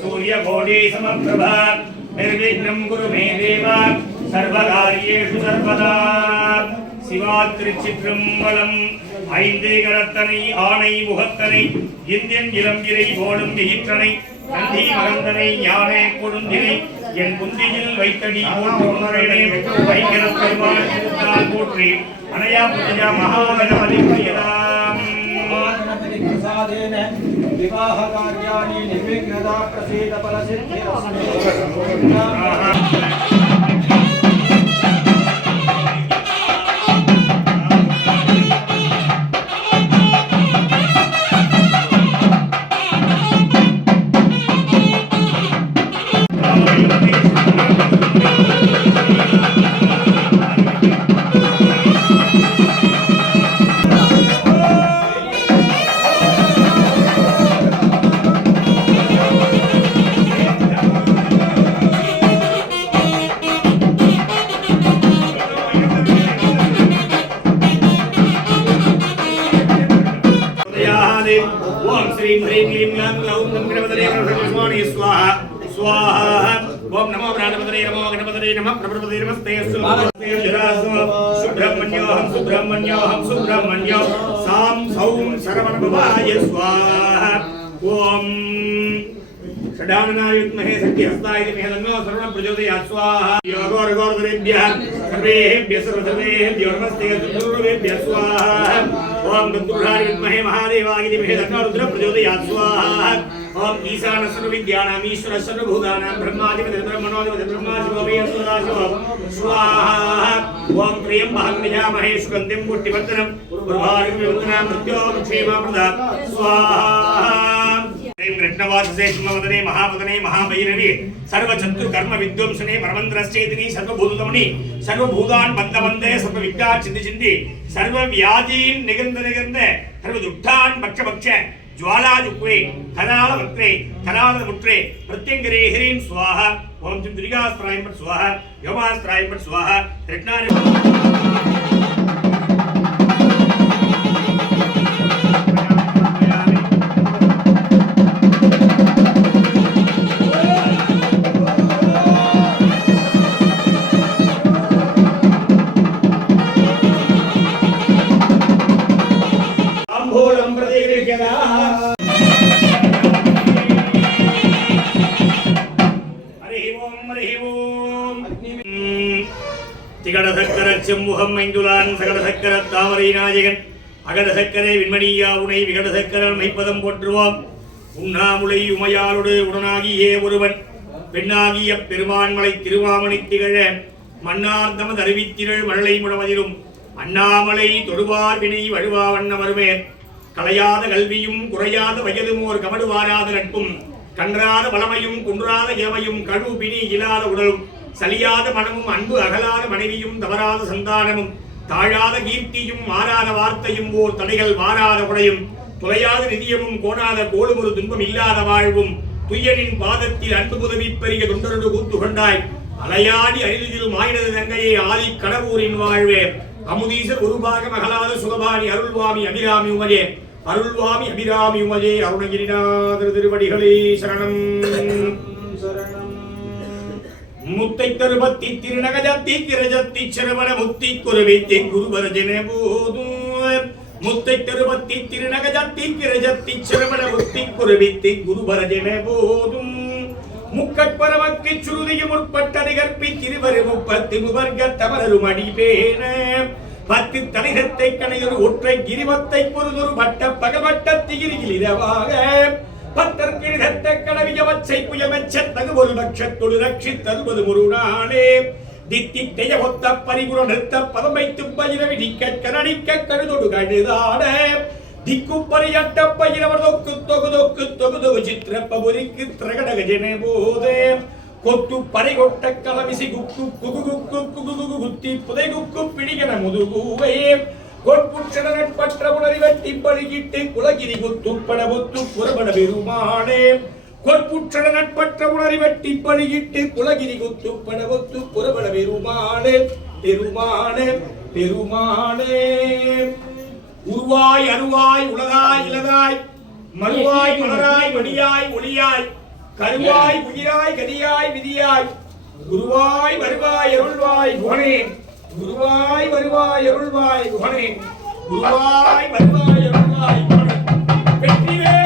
सूर्यकोटि समप्रभा निर्विघ्नं कुरु मे देव सर्वकार्येषु सर्वदा சிவாத்திருச்சிற்றம்பலம் ஐந்தே கரத்தனை ஆணை முகத்தனை இந்தியன் இளம்பிரை ஓடும் விகிற்றனை நந்தி மகந்தனை யானை கொடுந்தினை என் குந்தியில் வைத்தடி போற்றுணரேனே வைகரப் பெருமாள் திருத்தால் போற்றி அனையா புஜா மகாகணபதி பிரியதாம் प्रसादेन विवाह कार्याणि निर्विघ्नता प्रसीद फलसिद्धिरस्तु ओम श्री ह्रीं क्लीं ग्लां ग्लौं गणपतये नमः स्वाहा स्वाहा ओम नमो गणपतये नमः प्रभुपतये नमस्ते सुब्रह्मण्योऽहं सुब्रह्मण्यो सां सौं शरवणभवाय स्वाहा ओम षडाननाय विद्महे शक्तिहस्ताय धीमहि तन्नो शरणः प्रचोदयात् स्वाहा योगोर्गोर्धरेभ्यः सर्वेभ्यः सर्वदेवेभ्यो नमस्ते गुरुदेवेभ्यः स्वाहा ओम गंधर्वाय विद्महे महादेवाय धीमहि तन्नो रुद्रः प्रचोदयात् स्वाहा ओम ईशान सर्वविद्यानां ईश्वर सर्वभूतानां ब्रह्माधिपतिः ब्रह्मणोऽधिपतिः ब्रह्मा शिवो वै सदाशिवो स्वाहा ओम त्र्यम्बकं यजामहे सुगन्धिं पुष्टिवर्धनं उर्वारुकं विवर्धनं मृत्योर्मुक्षेमप्रदां स्वाहा कृष्णवाससे सुमवदने महावदने महाभैरवी सर्वचतुर कर्म विद्वंसने परमंद्रश्चेतिनी सर्वभूतमणि सर्वभूतान् बन्धवन्दे सर्वविद्यात् चिन्ति चिन्ति सर्वव्याधीन् निगन्ध सर्वदुष्टान् भक्ष ज्वालाजुक्वे करालवक्त्रे प्रत्यङ्गरे ह्रीं स्वाहा ओम दुर्गास्त्राय पट स्वाहा योमास्त्राय पट स्वाहा कृष्णाय திகடசக்கரச்செம்முகம் மைந்துலான் சகடசக்கர தாமரை நாயகன் அகடசக்கரை விண்மணியா உனை விகடசக்கரன் மைப்பதம் போற்றுவோம் உண்ணாமுலை உமையாளோடு உடனாகியே ஒருவன் பெண்ணாகிய பெருமான்மலை திருவாமணி திகழ மன்னார்தம தருவித்திரள் மழலை முழவதிலும் அண்ணாமலை தொடுவார் வினை வழுவா வண்ண வருமே களையாத கல்வியும் குறையாத வயதும் ஒரு கமடுவாராத நட்பும் கன்றாத வளமையும் குன்றாத இளமையும் கழு பிணி இல்லாத உடலும் சலியாத மனமும் அன்பு அகலாத மனைவியும் தவறாத சந்தானமும் தாழாத கீர்த்தியும் மாறாத வார்த்தையும் ஓர் தடைகள் வாராத குடையும் துளையாத நிதியமும் கோணாத கோளும் ஒரு துன்பம் இல்லாத வாழ்வும் துய்யனின் பாதத்தில் அன்பு உதவி பெரிய தொண்டரோடு கூத்து கொண்டாய் அலையாடி அரிதில் மாயினது தங்கையை ஆதி கடவுரின் வாழ்வே அமுதீசர் உருபாக மகளாத சுகபாணி அருள்வாமி அபிராமி உமஜே அருணகிரிநாதர் திருவடிகளே சரணம் முத்தை தருபத்தி திருநகஜத்தி திரஜத்தி சிரவண முத்தி குருவித்தி குருவரஜன போதும் முத்தை தருபத்தி திருநகஜத்தி திரஜத்தி சிரவண முத்தி குருவித்தி குருவரஜன போதும் முக்கட்பரமக்கு சுருதிய முற்பட்டதை கற்பி திருவரு முப்பத்தி முவர்க்க தமரரும் அடிபேன பத்து தனிகத்தை கணையொரு ஒற்றை கிரிவத்தை பொருதொரு பட்ட பகவட்ட திகிரியில் இரவாக பத்தற்கிழிதத்த கடவிய வச்சை புயமெச்ச தகுபொரு பட்சத்தொடு ரட்சித்தருவது முருநாளே தித்தித்தைய ஒத்த பரிகுல நிறுத்த பதம் வைத்து பயிரவி நிற்க கரணிக்க கருதொடு கழுதாட திக்குப்பறியட்ட பயிரவர் தொக்கு தொகு தொகு தொகு தொகு சித்திரப்பபுரிக்கு திரகடக ஜன போதே கொத்து பறை கொட்ட கலவிசி குக்கு குகு குக்கு குகு குகு குத்தி புதை குக்கு பிடிகன முதுகுவே கொட்புற்றனற்பற்ற உணரி வெட்டி பழுகிட்டு குலகிரி குத்துப்பட ஒத்து புறப்பட பெருமானே கொட்புற்றன நட்பற்ற உணரி வெட்டி பழுகிட்டு குலகிரி குத்துப்பட ஒத்து புறப்பட பெருமானே பெருமானே பெருமானே உருவாய் அருவாய் உலகாய் இலதாய் மறுவாய் மலராய் மணியாய் ஒளியாய் கருவாய் உயிராய் கதியாய் விதியாய் குருவாய் வருவாய் அருள்வாய் குணே குருவாய் வருவாய் அருள்வாய் குணே குருவாய் வருவாய் அருள்வாய் குணே வெற்றிவே